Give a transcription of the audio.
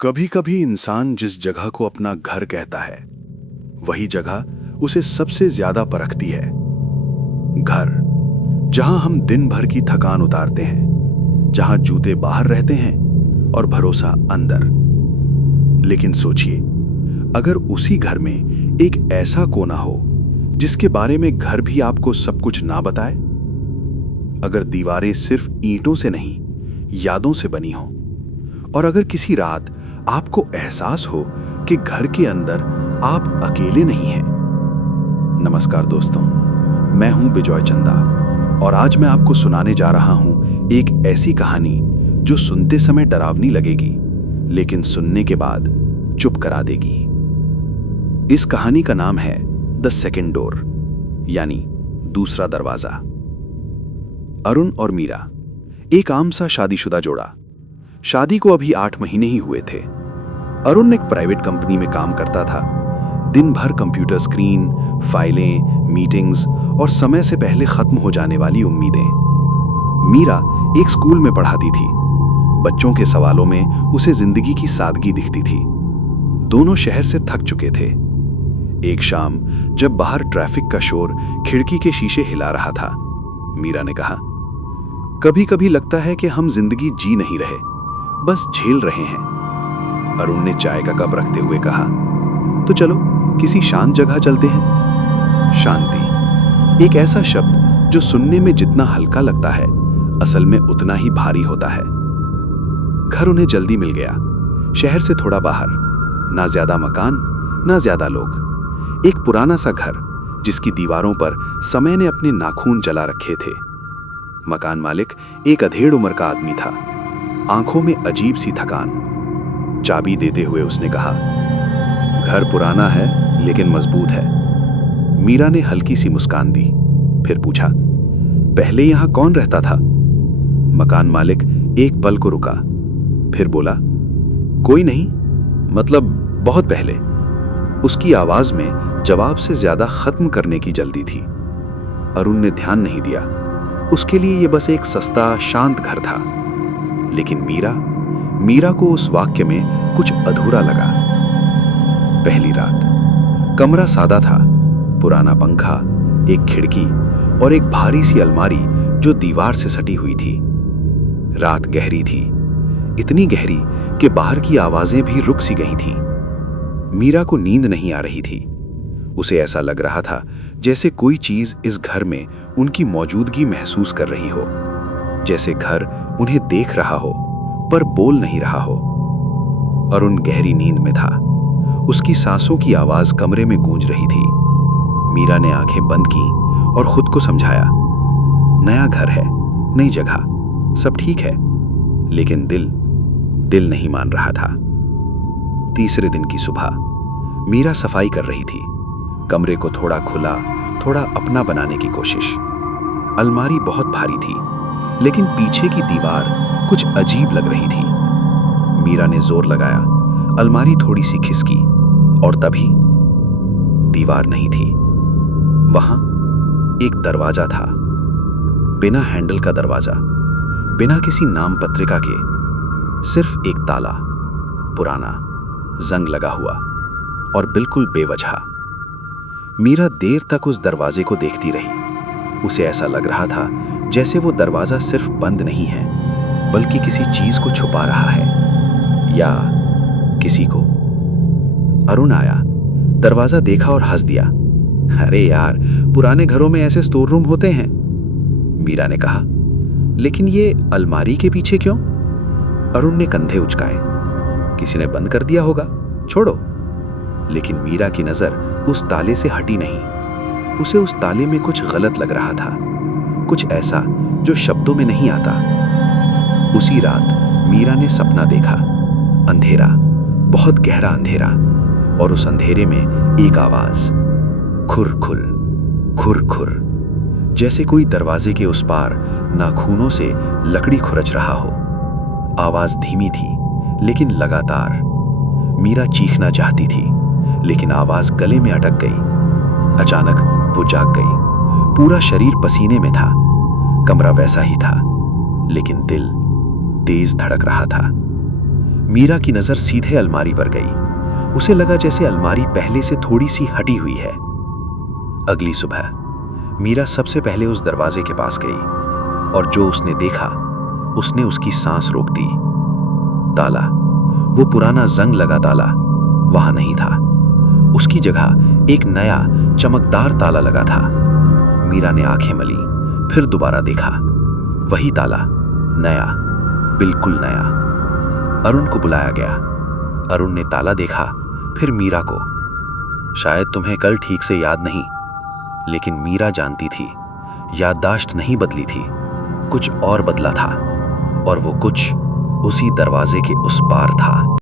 कभी कभी इंसान जिस जगह को अपना घर कहता है वही जगह उसे सबसे ज्यादा परखती है। घर, जहां हम दिन भर की थकान उतारते हैं, जहां जूते बाहर रहते हैं और भरोसा अंदर। लेकिन सोचिए, अगर उसी घर में एक ऐसा कोना हो जिसके बारे में घर भी आपको सब कुछ ना बताए। अगर दीवारें सिर्फ ईंटों से नहीं, यादों से बनी हो, और अगर किसी रात आपको एहसास हो कि घर के अंदर आप अकेले नहीं हैं। नमस्कार दोस्तों, मैं हूं बिजॉय चंदा और आज मैं आपको सुनाने जा रहा हूं एक ऐसी कहानी जो सुनते समय डरावनी लगेगी, लेकिन सुनने के बाद चुप करा देगी। इस कहानी का नाम है द सेकंड डोर, यानी दूसरा दरवाजा। अरुण और मीरा एक आम सा शादीशुदा जोड़ा। शादी को अभी 8 महीने ही हुए थे। अरुण एक प्राइवेट कंपनी में काम करता था। दिन भर कंप्यूटर स्क्रीन, फाइलें, मीटिंग्स और समय से पहले खत्म हो जाने वाली उम्मीदें। मीरा एक स्कूल में पढ़ाती थी। बच्चों के सवालों में उसे जिंदगी की सादगी दिखती थी। दोनों शहर से थक चुके थे। एक शाम जब बाहर ट्रैफिक का शोर खिड़की के शीशे हिला रहा था, मीरा ने कहा, कभी कभी लगता है कि हम जिंदगी जी नहीं रहे, बस झेल रहे हैं। अरुण ने चाय का कप रखते हुए कहा, तो चलो किसी शांत जगह चलते हैं। शांति, एक ऐसा शब्द जो सुनने में जितना हल्का लगता है, असल में उतना ही भारी होता है। घर उन्हें जल्दी मिल गया। शहर से थोड़ा बाहर, ना ज्यादा मकान, ना ज्यादा लोग। एक पुराना सा घर जिसकी दीवारों पर समय ने अपने नाखून जला रखे थे। मकान मालिक एक अधेड़ उम्र का आदमी था, आंखों में अजीब सी थकान। चाबी देते हुए उसने कहा, घर पुराना है लेकिन मजबूत है। मीरा ने हल्की सी मुस्कान दी, फिर पूछा, पहले यहां कौन रहता था? मकान मालिक एक पल को रुका, फिर बोला, कोई नहीं, मतलब बहुत पहले। उसकी आवाज में जवाब से ज्यादा खत्म करने की जल्दी थी। अरुण ने ध्यान नहीं दिया। उसके लिए यह बस एक सस्ता शांत घर था। लेकिन मीरा को उस वाक्य में कुछ अधूरा लगा। पहली रात। कमरा सादा था। पुराना पंखा, एक खिड़की और एक भारी सी अलमारी जो दीवार से सटी हुई थी। रात गहरी थी, इतनी गहरी कि बाहर की आवाजें भी रुक सी गई थीं। मीरा को नींद नहीं आ रही थी। उसे ऐसा लग रहा था जैसे कोई चीज इस घर में उनकी मौजूदगी महसूस कर रही हो, जैसे घर उन्हें देख रहा हो पर बोल नहीं रहा हो। अरुण गहरी नींद में था। उसकी सांसों की आवाज कमरे में गूंज रही थी। मीरा ने आंखें बंद की और खुद को समझाया, नया घर है, नई जगह, सब ठीक है। लेकिन दिल नहीं मान रहा था। तीसरे दिन की सुबह मीरा सफाई कर रही थी। कमरे को थोड़ा खुला, थोड़ा अपना बनाने की कोशिश। अलमारी बहुत भारी थी, लेकिन पीछे की दीवार कुछ अजीब लग रही थी। मीरा ने जोर लगाया। अलमारी थोड़ी सी खिसकी और तभी दीवार नहीं थी। वहां एक दरवाजा था, बिना हैंडल का दरवाजा, बिना किसी नाम पत्रिका के, सिर्फ एक ताला, पुराना, जंग लगा हुआ और बिल्कुल बेवजह। मीरा देर तक उस दरवाजे को देखती रही। उसे ऐसा लग रहा था जैसे वो दरवाजा सिर्फ बंद नहीं है, बल्कि किसी चीज को छुपा रहा है, या किसी को। अरुण आया, दरवाजा देखा और हंस दिया। अरे यार, पुराने घरों में ऐसे स्टोर रूम होते हैं। मीरा ने कहा, लेकिन ये अलमारी के पीछे क्यों? अरुण ने कंधे उचकाए। किसी ने बंद कर दिया होगा, छोड़ो। लेकिन मीरा की नजर उस ताले से हटी नहीं। उसे उस ताले में कुछ गलत लग रहा था, कुछ ऐसा जो शब्दों में नहीं आता। उसी रात मीरा ने सपना देखा। अंधेरा, बहुत गहरा अंधेरा, और उस अंधेरे में एक आवाज, खुर खुर, खुर खुर, जैसे कोई दरवाजे के उस पार नाखूनों से लकड़ी खुरच रहा हो। आवाज धीमी थी लेकिन लगातार। मीरा चीखना चाहती थी, लेकिन आवाज गले में अटक गई। अचानक वो जाग गई। पूरा शरीर पसीने में था। कमरा वैसा ही था, लेकिन दिल तेज धड़क रहा था। मीरा की नजर सीधे अलमारी पर गई। उसे लगा जैसे अलमारी पहले से थोड़ी सी हटी हुई है। अगली सुबह मीरा सबसे पहले उस दरवाजे के पास गई और जो उसने देखा उसने उसकी सांस रोक दी। ताला, वो पुराना जंग लगा ताला वहां नहीं था। उसकी जगह एक नया चमकदार ताला लगा था। मीरा ने आंखें मली, फिर दोबारा देखा। वही ताला, नया, बिल्कुल नया। अरुण को बुलाया गया। अरुण ने ताला देखा, फिर मीरा को। शायद तुम्हें कल ठीक से याद नहीं, लेकिन मीरा जानती थी याददाश्त नहीं बदली थी, कुछ और बदला था, और वो कुछ उसी दरवाजे के उस पार था।